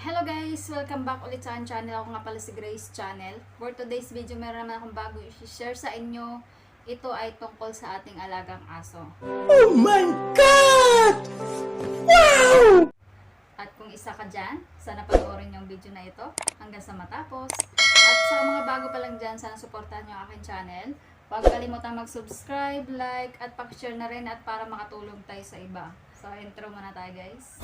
Hello guys! Welcome back ulit sa channel. Ako nga pala si Grace Channel. For today's video, meron naman akong bago i-share sa inyo. Ito ay tungkol sa ating alagang aso. Oh my God! Wow! At kung isa ka dyan, sana panoorin yung video na ito hanggang sa matapos. At sa mga bago pa lang dyan, sana supportahan nyo ang aking channel. Huwag kalimutan mag-subscribe, like, at pakishare na rin at para makatulong tayo sa iba. So, intro muna tayo guys.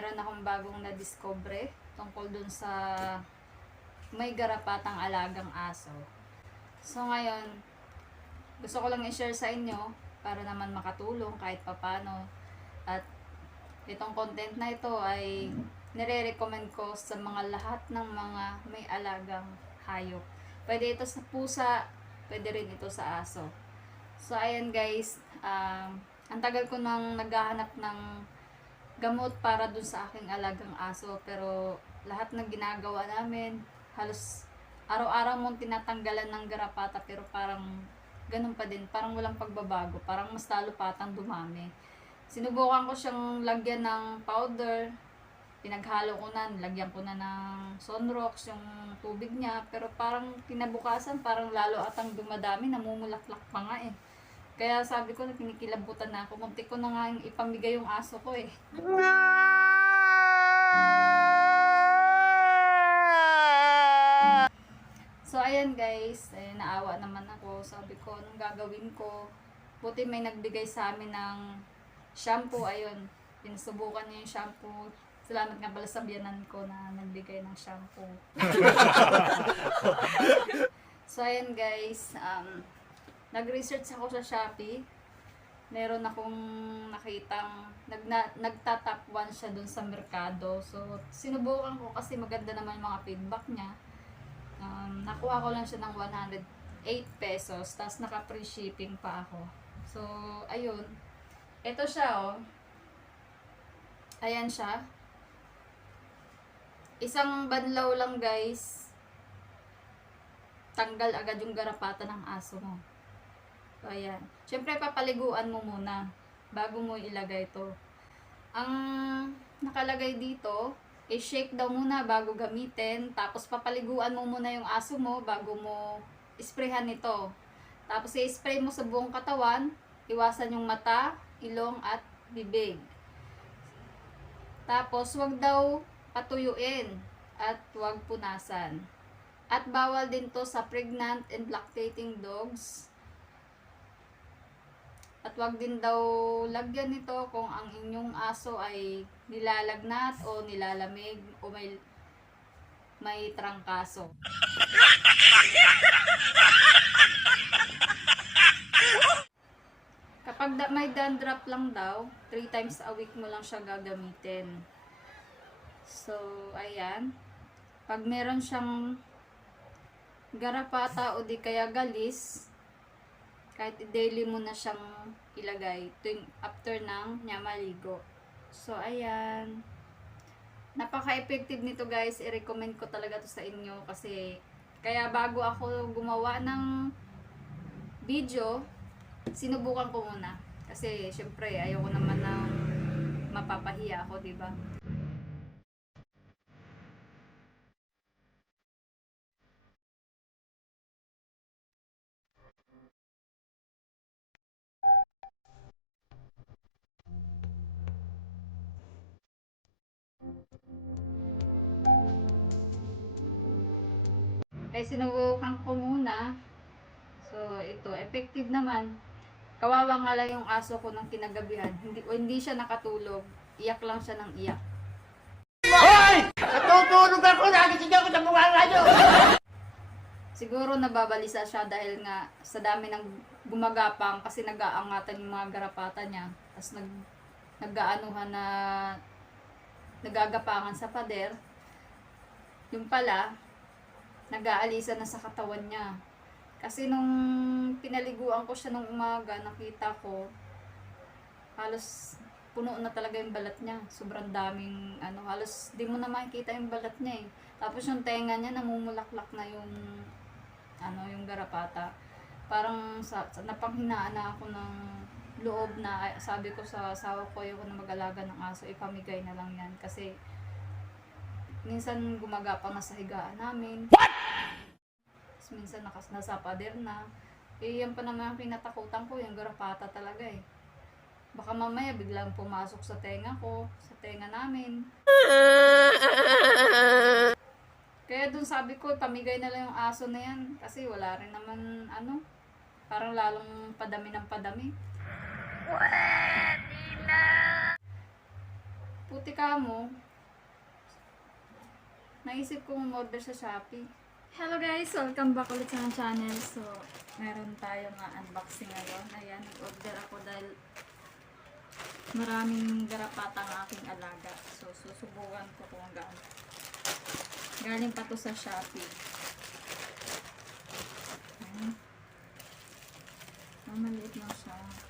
Meron akong bagong na-discover tungkol dun sa may garapatang alagang aso. So ngayon, gusto ko lang i-share sa inyo para naman makatulong kahit papano. At itong content na ito ay nire-recommend ko sa mga lahat ng mga may alagang hayop. Pwede ito sa pusa, pwede rin ito sa aso. So ayan guys, um, ang tagal ko nang naghahanap ng gamot para dun sa aking alagang aso pero lahat ng ginagawa namin halos araw-araw mong tinatanggalan ng garapata pero parang ganun pa din, parang walang pagbabago, parang mas lalo patang dumami. Sinubukan ko siyang lagyan ng powder, pinaghalo ko na, nilagyan ko na ng sunrocks yung tubig niya, pero parang kinabukasan, parang lalo atang dumadami, namumulaklak pa nga eh. Kaya sabi ko na kinikilabutan na ako, muntik ko na nga yung ipamigay yung aso ko eh. So, ayan guys, eh, naawa naman ako. Sabi ko, anong gagawin ko? Buti may nagbigay sa amin ng shampoo. Ayun, pinasubukan niya yung shampoo. Salamat nga pala sa biyanan ko na nagbigay ng shampoo. so, ayan guys, um, nag-research ako sa Shopee. Meron akong nakitang nag, na, nagtatap 1 siya dun sa merkado. So, sinubukan ko kasi maganda naman mga feedback niya. Um, nakuha ko lang siya ng 108 pesos, tapos naka-free shipping pa ako. So, ayun. Ito siya, oh. Ayan siya. Isang banlaw lang, guys. Tanggal agad yung garapata ng aso mo. So, ayan. Siyempre, papaliguan mo muna bago mo ilagay ito. Ang nakalagay dito, i-shake daw muna bago gamitin. Tapos papaliguan mo muna yung aso mo bago mo isprayhan ito. Tapos i-spray mo sa buong katawan. Iwasan yung mata, ilong at bibig. Tapos wag daw patuyuin at wag punasan. At bawal din to sa pregnant and lactating dogs. At wag din daw lagyan nito kung ang inyong aso ay nilalagnat o nilalamig o may may trangkaso. Kapag da- may dandruff lang daw, 3 times a week mo lang siya gagamitin. So, ayan. Pag meron siyang garapata o di kaya galis, kahit daily mo na siyang ilagay tuwing after ng niya maligo. So, ayan. Napaka-effective nito guys. I-recommend ko talaga to sa inyo kasi kaya bago ako gumawa ng video, sinubukan ko muna. Kasi syempre, ayoko naman ng mapapahiya ako, di ba? Ay sinubukan ko muna. So, ito, effective naman. Kawawa nga lang yung aso ko ng kinagabihan. Hindi, o hindi siya nakatulog. Iyak lang siya ng iyak. Hoy! Natutulog ako! Nagising ako sa mukha radyo! Siguro nababalisa siya dahil nga sa dami ng gumagapang kasi nag-aangatan yung mga garapata niya. Tapos nag, nag-aanuhan na nagagapangan sa pader. Yung pala, nag-aalisa na sa katawan niya. Kasi nung pinaliguan ko siya nung umaga, nakita ko halos puno na talaga yung balat niya. Sobrang daming, ano, halos di mo na makikita yung balat niya eh. Tapos yung tenga niya, namumulaklak na yung, ano, yung garapata. Parang sa, sa napanghinaan na ako ng loob na sabi ko sa asawa ko ayoko na mag-alaga ng aso, ipamigay na lang yan. Kasi minsan gumagapang na sa higaan namin. Tapos minsan nakas nasa pader na. Eh, yan pa naman ang kinatakutan ko, yung garapata talaga eh. Baka mamaya biglang pumasok sa tenga ko, sa tenga namin. Kaya dun sabi ko, pamigay na lang yung aso na yan. Kasi wala rin naman, ano, parang lalong padami ng padami. Puti ka mo. Naisip kong order sa Shopee. Hello guys! Welcome back ulit sa channel. So, meron tayong uh, unboxing ngayon. Ayan, nag-order ako dahil maraming garapata ang aking alaga. So, susubukan ko kung gaano. Galing pa to sa Shopee. Ayan. Ah, maliit lang siya.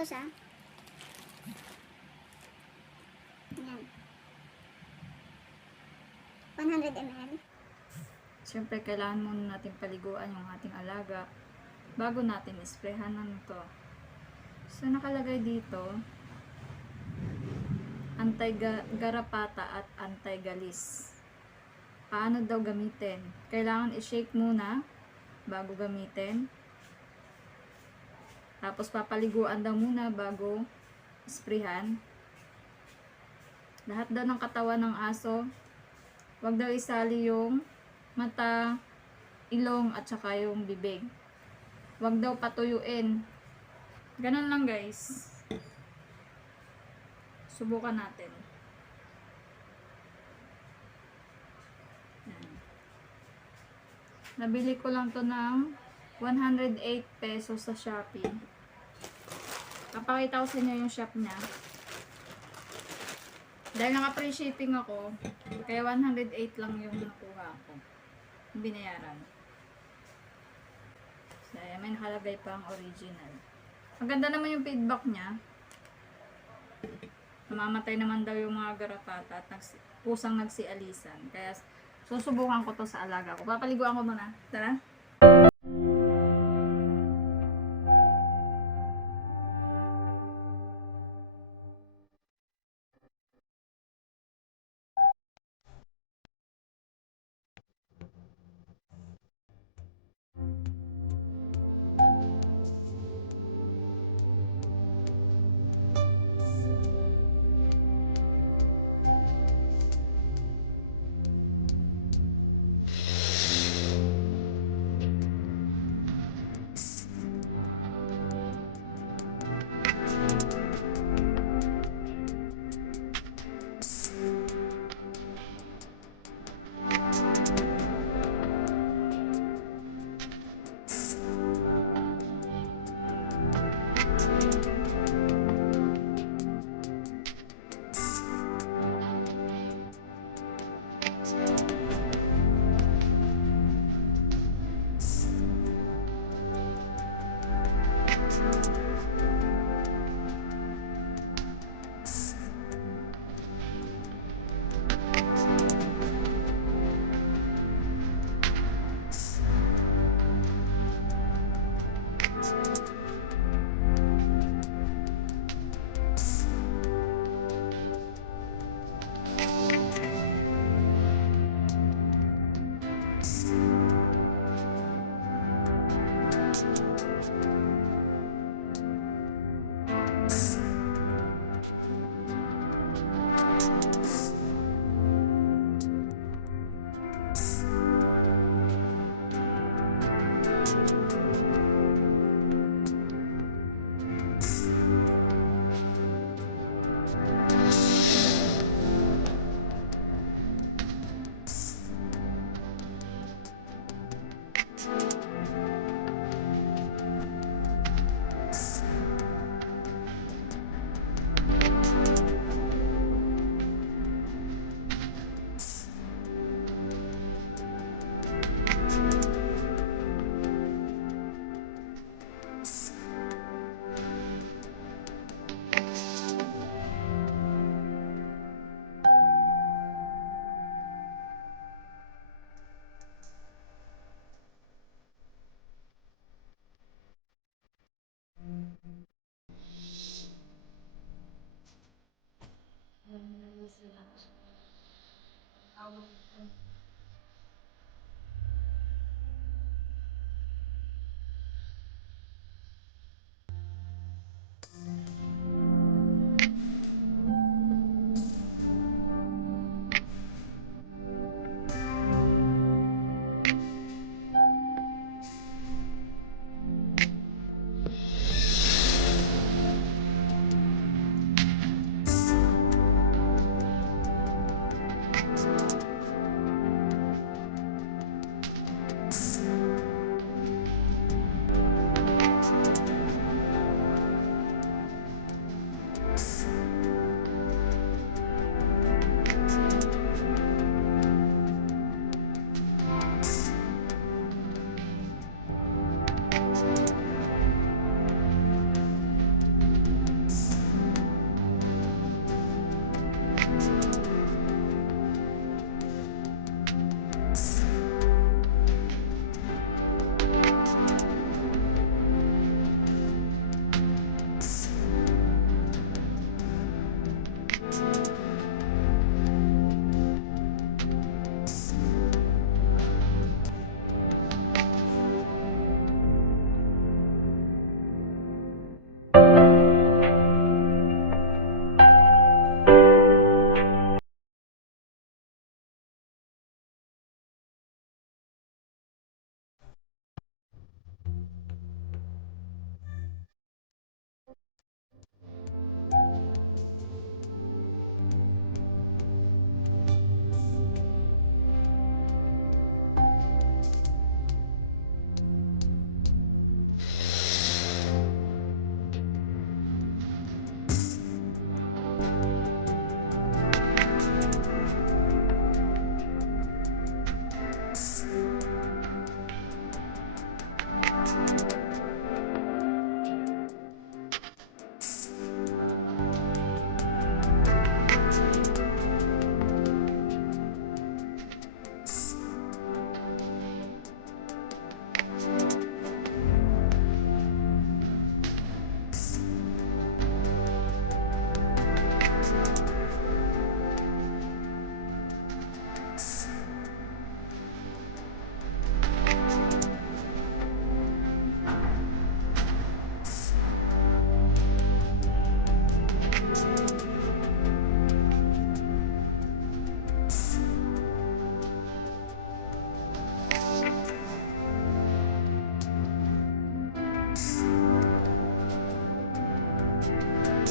Ito siya. Yan. 100 ml. Siyempre, kailangan muna natin paliguan yung ating alaga bago natin isprehan ng to. So, nakalagay dito, anti-garapata at anti-galis. Paano daw gamitin? Kailangan i-shake muna bago gamitin. Tapos papaliguan daw muna bago isprehan. Lahat daw ng katawan ng aso, wag daw isali yung mata, ilong at saka yung bibig. Wag daw patuyuin. Ganun lang guys. Subukan natin. Nabili ko lang to ng 108 pesos sa Shopee. Kapakita ko sa inyo yung shop niya. Dahil naka-free shipping ako, kaya 108 lang yung nakuha ko. Yung binayaran. So, ayan, may nakalagay pa ang original. Maganda naman yung feedback niya. Mamamatay naman daw yung mga garapata at nags, pusang nagsialisan. Kaya susubukan ko to sa alaga ko. Papaliguan ko muna. Tara. you problem. And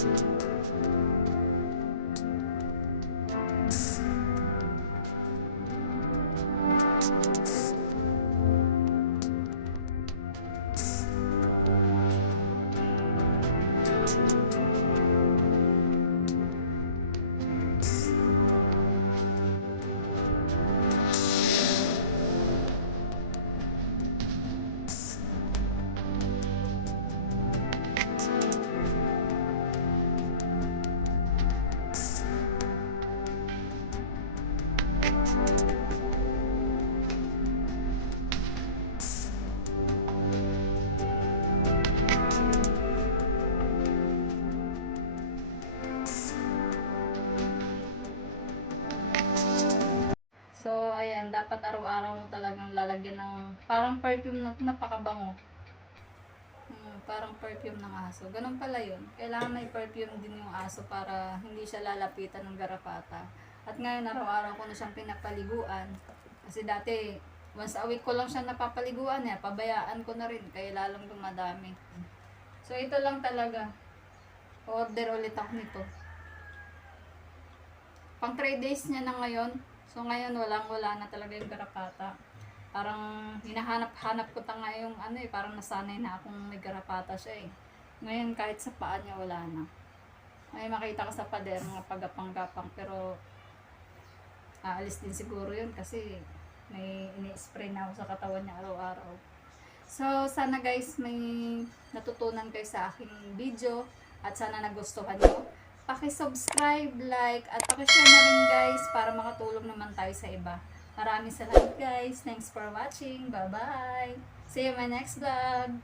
you perfume na napakabango. Hmm, parang perfume ng aso. Ganun pala yun. Kailangan may perfume din yung aso para hindi siya lalapitan ng garapata. At ngayon, araw-araw ko na siyang pinapaliguan. Kasi dati, once a week ko lang siya napapaliguan eh. Pabayaan ko na rin, kaya lalong dumadami. So, ito lang talaga. Order ulit ako nito. Pang 3 days niya na ngayon. So ngayon walang wala na talaga yung garapata. Parang hinahanap-hanap ko ta nga yung ano eh, parang nasanay na akong may garapata siya eh. Ngayon kahit sa paa niya wala na. May makita ko sa pader mga pagapang-gapang pero aalis din siguro yun kasi may ini-spray na ako sa katawan niya araw-araw. So, sana guys may natutunan kayo sa aking video at sana nagustuhan nyo. Paki-subscribe, like, at paki-share na rin guys para makatulong naman tayo sa iba. Maraming salamat guys. Thanks for watching. Bye-bye. See you in my next vlog.